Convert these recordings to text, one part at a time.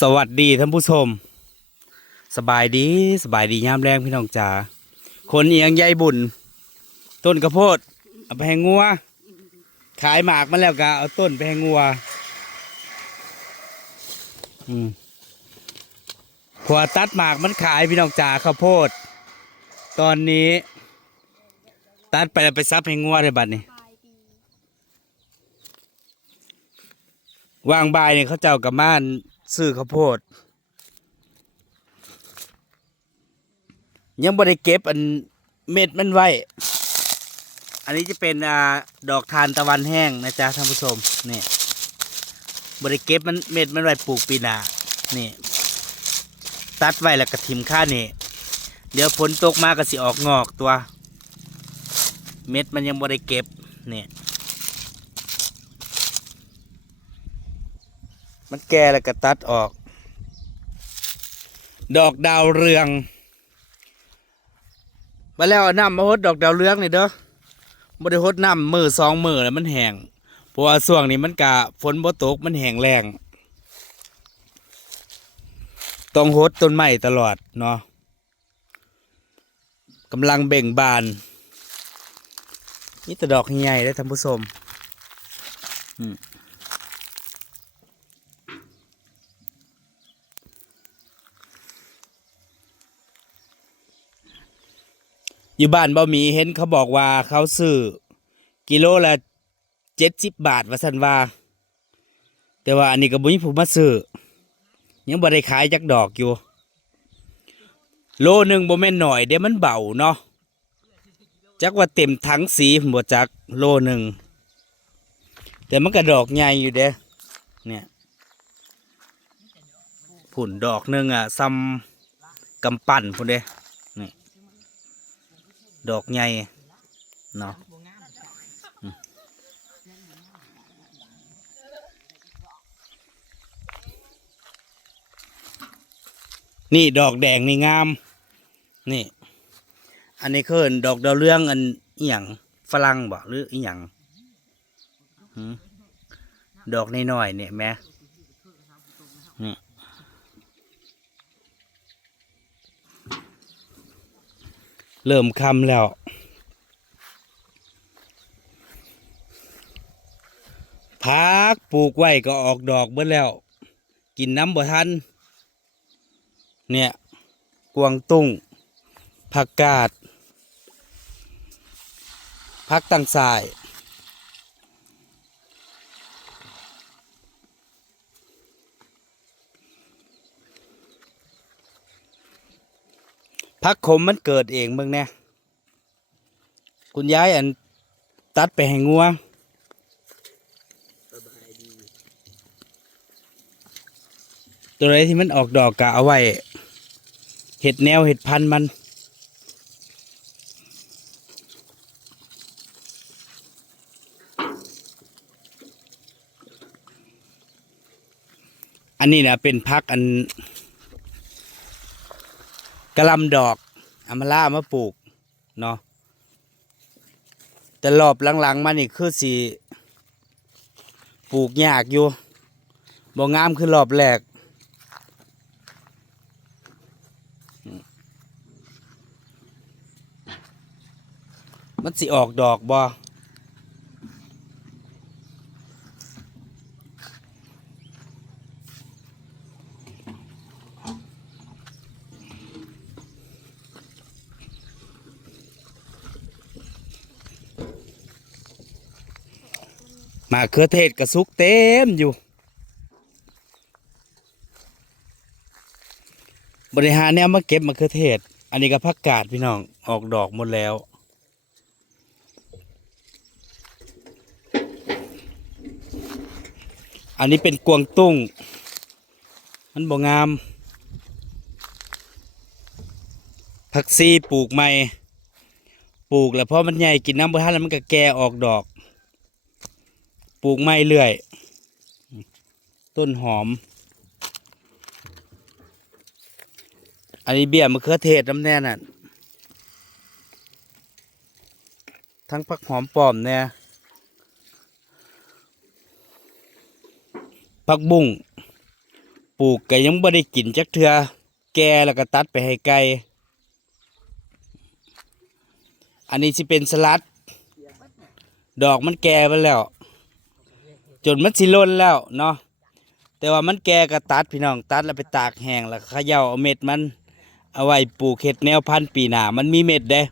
สวัสดีท่านผู้ชม สบายดีสบายดียามแรงพี่น้องจ๋าคนเอียงใยบุญ ต้นกระโพดเอาไปให้งัว ขายหมากมาแล้วก็เอาต้นไปให้งัวอืมขวตัดหมากมันขายพี่น้องจ๋าข้าวโพด ตอนนี้ ตัดไปแล้วไปซับให้งัวเลยบัดนี้วางบายเนี่ยเขาเจ้ากับม่าน ซื้อข้าวโพด ยังบ่ได้เก็บอันเม็ดมันไว้ อันนี้จะเป็นอ่าดอกทานตะวันแห้งนะจ๊ะท่านผู้ชมนี่บ่ได้เก็บมันเม็ดมันไว้ปลูกปีนานี่ ตัดไว้แล้วก็ทิมค่านี่ เดี๋ยวฝนตกมาก็สิออกงอกตัว เม็ดมันยังบ่ได้เก็บนี่ มันแก่แล้วก็ตัดออก ดอกดาวเรืองมาแล้วน้ำมาหดดอกดาวเรืองนี่เด้อบ่ได้หดน้ำมือสองมือแล้วมันแห้งเพราะว่าช่วงนี้มันกะฝนบ่ตกมันแห้งแรงต้องหดต้นไม้ตลอดเนาะกำลังเบ่งบาน นี่แต่ดอกใหญ่ได้ท่านผู้ชมอ อยู่บ้านบ่มีเห็นเขาบอกว่าเขาซื้อกิโลละเจ็ดสิบบาทว่าสันว่า แต่ว่าอันนี้ก็บุญผมมาซื้อยังบ่ได้ขายจักดอกอยู่ โลหนึ่งบ่แม่นหน่อยเดี๋ยวมันเบาเนาะจักว่าเต็มถังสีผมบ่จักโลหนึ่งแต่มันก็ดอกใหญ่อยู่เด้เนี่ยผุ่นดอกหนึ่งอะซ้ำกำปั้นพุ่นเด้ ดอกใหญ่เนาะอืมนี่ดอกแดงนี่งาม นี่ อันนี้คือดอกดาวเรืองอันอีหยังฝรั่งบ่หรืออีหยังหืมดอกน้อยๆเนี่ยแม่ เริ่มคำแล้ว พักปลูกไว้ก็ออกดอกเบิดแล้ว กินน้ำบ่ทัน เนี่ย กวางตุ้ง ผักกาด ผักตังสาย ผักขมมันเกิดเองเบิ่งแน่คุณยายอันตัดไปให้งัวตัวไหนที่มันออกดอกกะเอาไว้เห็ดแนวเห็ดพันมัน อันนี้นะเป็นพักอัน กระลำดอกอามาล่ามาปลูกเนาะแต่รอบหลังๆมานี่คือสีปลูกยากอยู่บ่งามคือรอบแรกมันสิออกดอกบ่ มาเขือเทศกระซุกเต็มอยู่ บริหารเนี่ยมาเก็บมะเขือเทศ อันนี้ก็พักกาดพี่น้องออกดอกหมดแล้วอันนี้เป็นกวางตุ้ง มันบ่งาม ผักซีปลูกใหม่ ปลูกแล้วพอมันใหญ่กินน้ำบ่ทันแล้วมันก็แก่ออกดอก ปลูกใหม่เรื่อย ต้นหอม อันนี้เบี้ยมะเขือเทศน้ำแน่น่ะทั้งผักหอมปลอมเนี่ยผักบุ้งปลูกก็ยังบ่ได้กินจักเทือแก่แล้วก็ตัดไปให้ไก่อันนี้สิเป็นสลัด ดอกมันแก่ไปแล้ว จนมันสิล้นแล้วเนาะแต่ว่ามันแก่ก็ตัดพี่น้องตัดแล้วไปตากแห้งแล้วเขย่าเอาเม็ดมันเอาไว้ปลูกเห็ดแนวพันธุ์ปีหน้ามันมีเม็ดเด้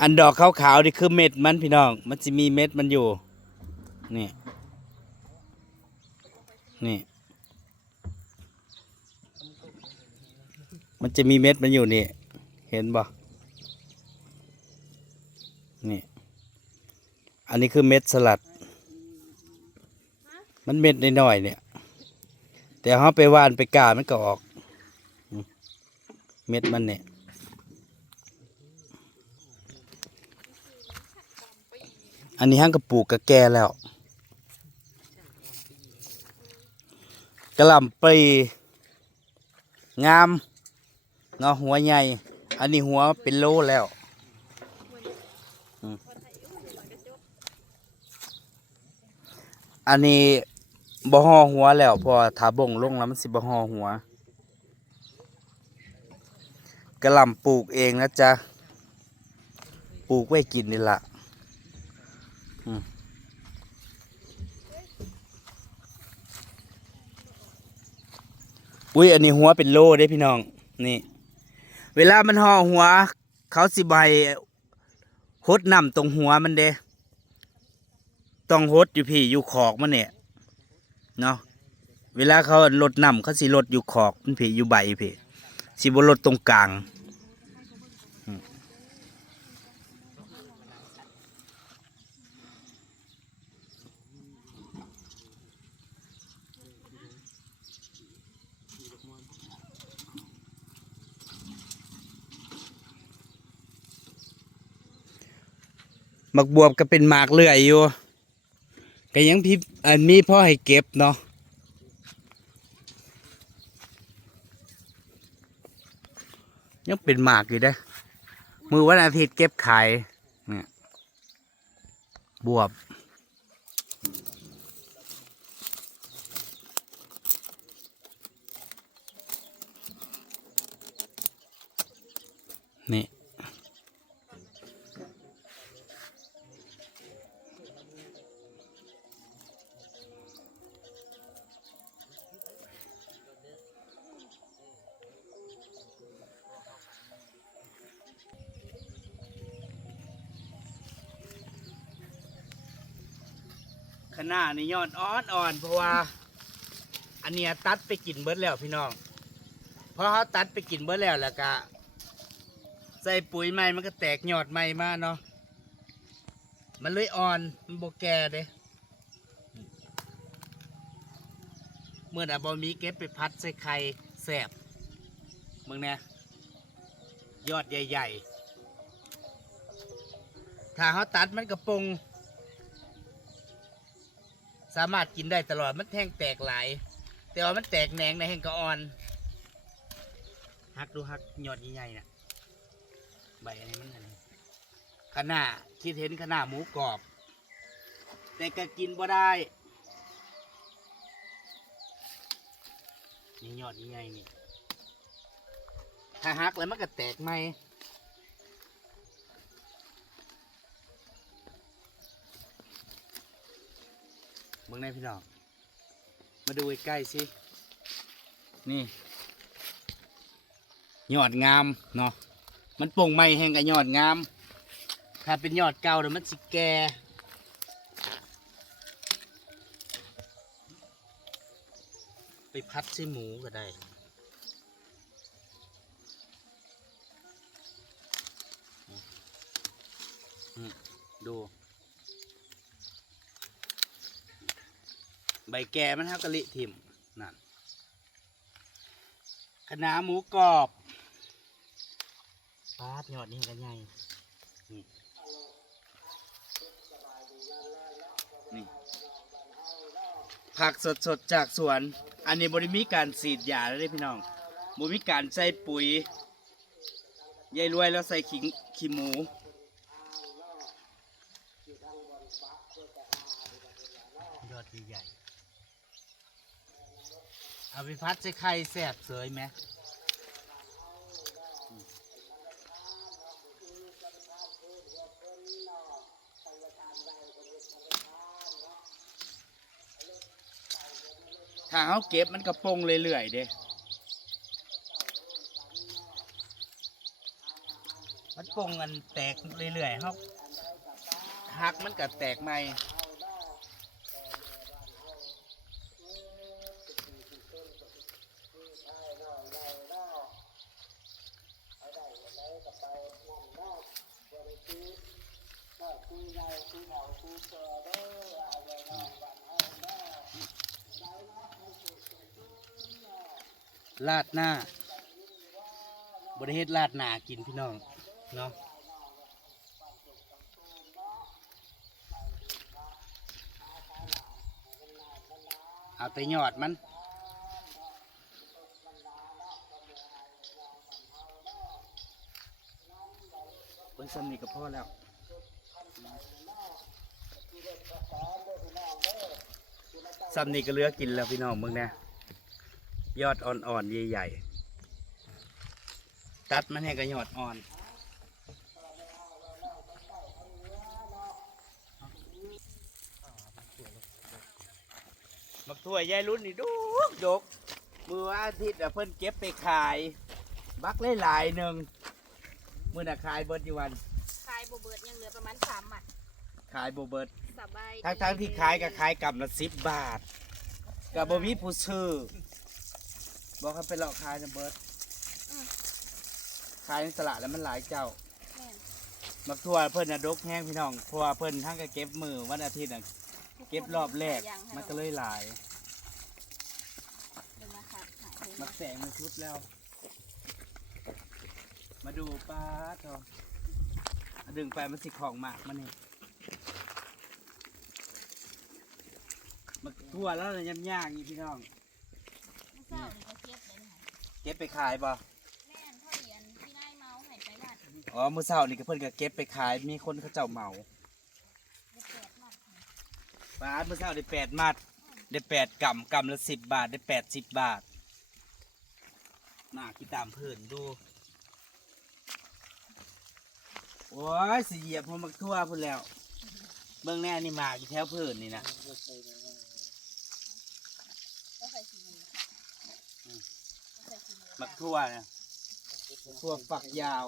อันดอกขาวๆนี่คือเม็ดมันพี่น้อง มันจะมีเม็ดมันอยู่นี่นี่ มันจะมีเม็ดมันอยู่นี่ เห็นบ่นี่ อันนี้คือเม็ดสลัด มันเม็ดน้อยๆเนี่ย แต่เขาไปว่านไปกามันก็ออก เม็ดมันเนี่ยอันนี้ห้างกระปลูกกระแกแล้วกระหล่ำปลีงามเนาะหัวใหญ่ อันนี้หัวเป็นโลแล้วอันนี้ บ่ห่อหัวแล้วพอถาบ่งลงแล้วมันสิบ่ห่อหัวกระหล่ำปลูกเองนะจ๊ะปลูกไว้กินนี่ละอุ้ยอันนี้หัวเป็นโลเด้พี่น้อง นี่ เวลามันห่อหัว เขาสิใบหดน้ำตรงหัวมันเด้ต้องหดอยู่พี่อยู่ขอกมันเนี่ย เนาะเวลาเขาลดน้ำเขาสิลดอยู่ขอกมันพี่อยู่ใบพี่สิบลดตรงกลางหมักบวบก็เป็นหมากเลื่อยอยู่ ก็ยังพี่อันมีพ่อให้เก็บเนาะยังเป็นหมากอยู่เด้มือวันอาทิตย์เก็บขายเนี่ยบวบ น้านี่ยอดอ่อนอ่อนเพราะว่า อันเนี้ยตัดไปกินเบิดแล้วพี่น้องพอเขาตัดไปกินเบิดแล้วแล้วก็ใส่ปุ๋ยใหม่มันก็แตกยอดใหม่มาเนาะมันเลยอ่อนมันโบแก่เด้เมื่อน่ะบอมีเก็บไปพัดใส่ไข่แสบมึงเนี่ยยอดใหญ่ ๆ ถ้าเขาตัดมันกระปง สามารถกินได้ตลอดมันแทงแตกหลาย แต่ว่ามันแตกแหนงในแห่งกระอ่อนหักดูหักยอดใหญ่ๆน่ะใบอันนี้มันอันนี้ขนาคิดเห็นขนาหมูกรอบ แต่ก็กินบ่ได้นี่ยอดใหญ่นี่ถ้าหักแล้วมันก็แตกไหม บิ่งได้พี่น้อง มาดูใกล้ๆสิ นี่ ยอดงามเนาะ มันโป่งไม้แห้งกับยอดงาม ถ้าเป็นยอดเก่าเดี๋ยวมันสิแก่ไปพัดใส่หมูก็ได้ อืมดู ใบแก่มันฮักกะลิทิมนั่นคณะน้าหมูกรอบปาดยอดนี่กันใหญ่นี่นี่ผักสดๆจากสวน อันนี้บริมีการสีดยาเลยพี่น้องบริมีการใส่ปุ๋ยยายรวยแล้วใส่ขิงขี้หมู ย อดใหญ่เอาไปพัดใส่ไข่แซ่บเสยไหมถ้าเขาเก็บมันกระปงเรื่อยๆเด้มันปงกันแตกเรื่อยๆเขาหักมันก็แตกใหม่ ลาดหน้าบริเฮ็ดลาดหนากินพี่น้องเนาะเอาแต่ยอดมันเพิ่น สำนีกับพ่อแล้วสำนีก็เลือกินแล้วพี่น้องมึงเนี่ยยอดอ่อนๆใหญ่ๆตัดมันให้กับยอดอ่อนมักถั่วยยายรุ่นนี่ดูกดกมืออาทิตย์เพิ่นเก็บไปขาย บักหลายๆหนึ่ง มือน่ะขายเบิดอยู่วัน ขายโบเบิร์ดยังเหลือประมาณสามหมัดขายโบเบิดสบายทั้งทั้งๆที่ขายก็ขายกำละสิบบาทกับบ่มีผู้ซื้อบอกเขาไปหลอกขายนะเบิดขายในตลาดแล้วมันหลายเจ้า แม่นมักถั่วเพิ่นน่ะดกแห้งพี่น้องเพราะว่าเพิ่นทั้งก็เก็บมือวันอาทิตย์น่ะเก็บรอบแรก มันก็เลยหลาย เดี๋ยวมาค่ะหาเองมักแสงมันชุดแล้ว มาดูปลาทองดึงไปมันสิของหมากมันนี่มักทั่วแล้วเลยย่ำย่างนี่พี่น้องเมื่อเช้านี่ก็เก็บเลยนะคะเก็บไปขายบ่แม่นพ่อเหรียญพี่นายเมาใหายไปลาดอ๋อมื้อเช้านี่ก็เพิ่นก็เก็บไปขายมีคนเขาเจ้าเหมาเด็ดแปดหมัดค่ะปลามื้อเช้าได้แปดมัดได้แปดกำกำละสิบบาทได้แปดสิบบาทน่าคิดตามเพื่อนดู โอ้ยสิเหยียบพอมักทั่วพุ่นแล้ว เบื้องแน่นี่หมากอยู่แถวเพื่อนนี่นะก็ใส่สีมือค่ะก็ใส่สีมือมักทั่วนะทั่วฝักยาว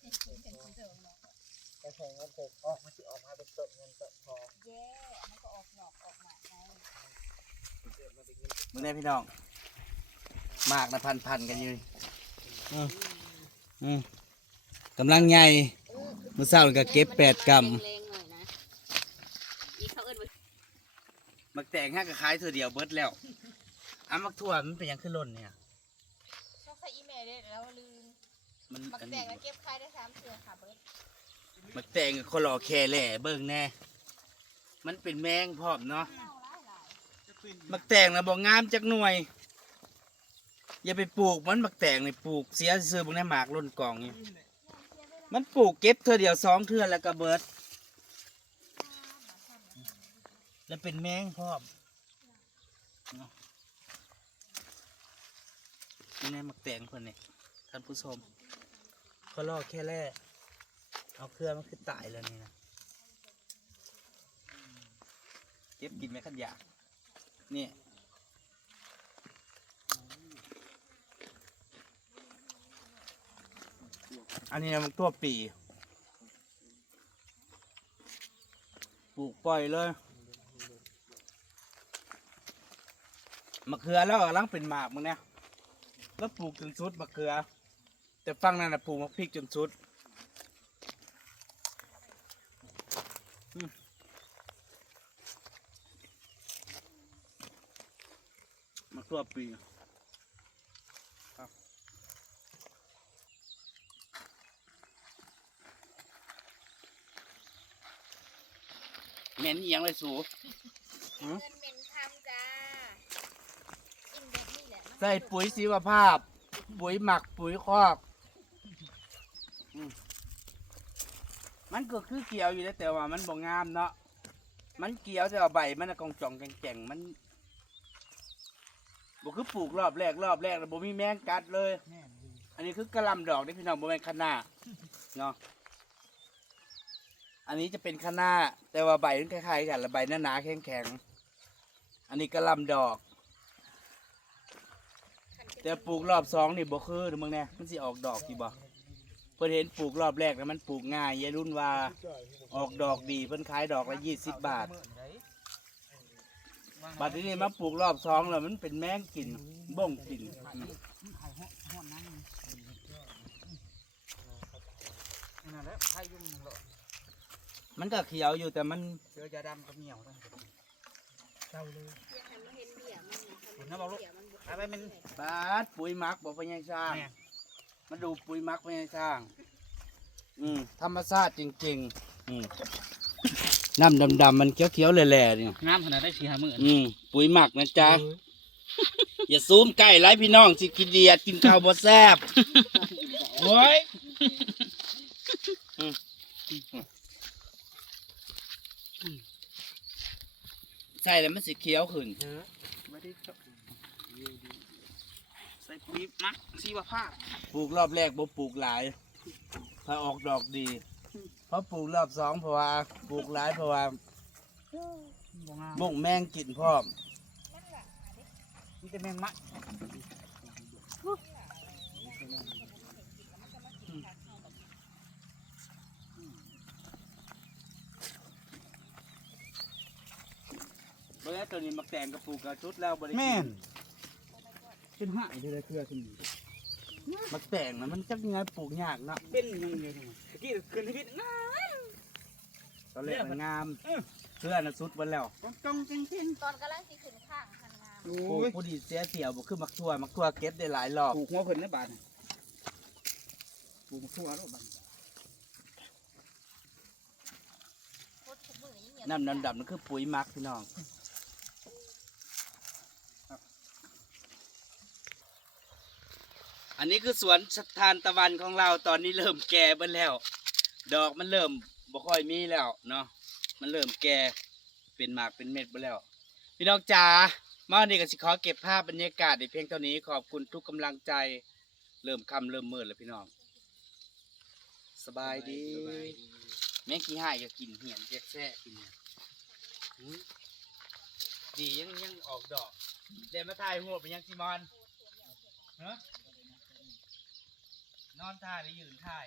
เป็นสีเดิมเนาะก็ใช้เงินเสร็จออกมันจะออกมาเป็นต้นเงินต้นทองแย่มันก็ออกหนอกออกหมากไงมึงได้พี่น้องหมากนะพันพันๆกันอยู่นี่ อืมอืมกำลังใหญ่มื้อเช้านี่ก็เก็บแปดกำแรงๆหน่อยนะนี่เขาเอิ้นว่ามักแตงห้าก็ขายเธอเดียวเบิดแล้วอะมักทั่วมันเป็นหยังขึ้นล้นเนี่ย ชอบใส่อีเมลได้แล้วลืมมันมักอันแตนี้งแล้วเก็บขายได้สามเทื่อค่ะเบิร์ดมักแตงคนรอแค่แหล่เบิ่งแน่ มันเป็นแมงพร้อมเนาะเน่าหลายหลายมักแตงนะบอกงามจักหน่วย อย่าไปปลูกมันมักแตงนี่ปลูกเสียซื้อบางในหมากล้นกล่องนี่มันปลูกเก็บเธอเดียวสองเทื่อแล้วก็เบิด แล้วเป็นแมงพร้อมเนาะนี่ในมักแตงเพิ่นนี่ท่านผู้ชมเขาลอกแค่แร่เอาเครือมันคือตายแล้วนี่นะเก็บกินไหมขันอยากนี่ อันนี้มันตัวปีปลูกปล่อยเลยมะเขือแล้วกำลังเป็นหมากมึงเนี่ยแล้วปลูกจนสุดมะเขือ แต่ฟังนั่นนะปลูกมะพริกจนสุดมมะตัวปีครับเห ม็นเอียงเลยสูหือเงินเป็นคำจ้ากินแบบนี้แหละมันใส่ปุ๋ยชีวภาพ ปุ๋ยหมักปุ๋ยคอกอืมมันก็คือเกี่ยวอยู่แล้วแต่ว่ามันบ่งามเนาะมันเกี่ยวแต่ว่าใบมันน่ะกองจ่องแก่งๆมันบ่คือปลูกรอบแรกรอบแรกแล้วบ่มีแมงกัดเลยแม่นดีอันนี้คือกระหลำดอกนี่พี่น้องบ่แม่นคะน้าเนาะ อันนี้จะเป็นคะน้า แต่ว่าใบมันคล้ายๆกันละใบหนาๆแข็งๆ อันนี้กระลำดอก แต่ปลูกรอบสองนี่บ่คือมึงแน่มันสิออกดอกอยู่บ่เพิ่นเห็นปลูกรอบแรกแล้วมันปลูกง่ายยายรุ่นว่าออกดอกดีเพิ่นขายดอกละยี่สิบบาทบัดนี้มาปลูกรอบสองแล้วมันเป็นแมงกินบ่งกินนนั่นแหละไข่ยุ่งหนึ่งหรอ มันก็เขียวอยู่แต่มันเสือยาดำกับเหนียวต้องเจ้าเลยเห็นเบี้ยมันเห็นนะบอกลูกไปไปมัน บาดปุ๋ยหมักบ่พะยังสร้าง แม่ มาดูปุ๋ยหมักพะยังสร้าง อืมธรรมชาติจริงๆอืมน้ำดำๆมันเขียวๆแหล่ๆนี่น้ำขนาดได้สี่ห้าหมื่นอืมปุ๋ยหมักนะจ๊ะ อย่าซูมใกล้ไรพี่น้องสิกินเดียดกินข้าวบ่แซ่บโอ้ยอืม ใส่แล้วมันสีเขียวขึ้นเออไม่ได้จบใส่ปุ๋ยมักซีวภาพปลูกรอบแรกบ่ปลูกหลายถ้าออกดอกดีเพราะปลูกรอบสองเพราะว่าปลูกหลายเพราะว่าบ่งามบ่งแมงกินพร้อมนี่จะแมงมะ ตัวนี้มักแตงกระปลูกกระชุดแล้วบริแม่นเป็นหายเลยเครือขึ้นมักแตงนะมันจักยังไงปลูกยากเนาะเป็นยังไงเนี่ยตะกี้ขึ้นที่พิษน้าตอนแรกมันงามเพื่อน่ะสุดวันแล้วจ้องจังเส้นตอนกำลังสิขึ้นข้างทันงามโอ้ปลูกยผู้ดีเสียเสี่ยวบ่คือมักทั่วมักทั่วเก็บได้หลายรอบปลูกหัวเพิ่นในบ้านปลูกทั่วแล้วบ้านโคตรทุกมือนี่เหนียวน้ำดำดำๆนั่นคือปุ๋ยหมักพี่น้อง อันนี้คือสวนสถานตะวันของเราตอนนี้เริ่มแก่เบิ่แล้ว ดอกมันเริ่มบ่ค่อยมีแล้วเนาะมันเริ่มแก่เป็นหมากเป็นเม็ดไปแล้ว พี่น้องจ๋ามาวันนี้ก็สิขอเก็บภาพบรรยากาศในเพียงเท่านี้ขอบคุณทุกกำลังใจ เริ่มค่ำเริ่มมืดแล้วพี่น้อง สบายดี แม่งขี้หายก็กินเหียนแจ๊กแซ่กินเนี่ยดียังยังออกดอกเดี๋ยวมาถ่ายหัวเป็นยังซิมอนฮะ นอนท่าหรือยืนท่าย